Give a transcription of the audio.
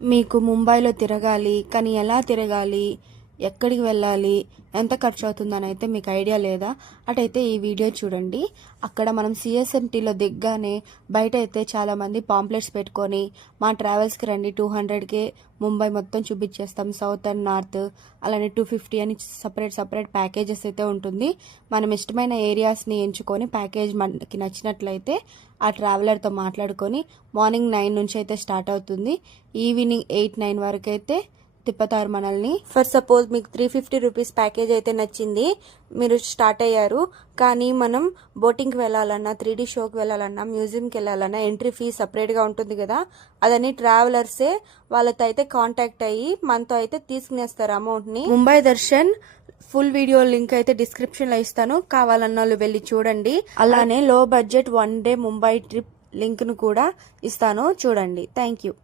మీకు ముంబైలో తిరగాలి, కానీ ఎలా తిరగాలి, ఎక్కడికి వెళ్ళాలి, ఎంత ఖర్చు అవుతుందని అయితే మీకు ఐడియా లేదా? అటైతే ఈ వీడియో చూడండి. అక్కడ మనం సిఎస్ఎంటీలో దిగ్గానే బయట అయితే చాలామంది పాంప్లెట్స్ పెట్టుకొని మా ట్రావెల్స్కి రండి, 200కే ముంబై మొత్తం చూపించేస్తాం, సౌత్ అండ్ నార్త్, అలానే 250 అని సపరేట్ ప్యాకేజెస్ అయితే ఉంటుంది. మనం ఇష్టమైన ఏరియాస్ని ఎంచుకొని ప్యాకేజ్ మనకి నచ్చినట్లయితే ఆ ట్రావెలర్తో మాట్లాడుకొని మార్నింగ్ 9 నుంచి అయితే స్టార్ట్ అవుతుంది. ఈవినింగ్ 8-9 వరకు అయితే తిప్పుతారు మనల్ని. ఫర్ సపోజ్ మీకు 350 రూపీస్ ప్యాకేజ్ అయితే నచ్చింది, మీరు స్టార్ట్ అయ్యారు, కానీ మనం బోటింగ్కి వెళ్ళాలన్నా, 3D షోకి వెళ్ళాలన్నా, మ్యూజియంకి వెళ్ళాలన్నా ఎంట్రీ ఫీ సపరేట్గా ఉంటుంది కదా, అదని ట్రావెలర్సే వాళ్ళతో అయితే కాంటాక్ట్ అయ్యి మనతో అయితే తీసుకునేస్తారు అమౌంట్ని. Mumbai Darshan full video link అయితే డిస్క్రిప్షన్లో ఇస్తాను, కావాలన్న వాళ్ళు వెళ్ళి చూడండి. అలానే లో బడ్జెట్ 1 డే ముంబై ట్రిప్ లింక్ను కూడా ఇస్తాను, చూడండి. Thank you.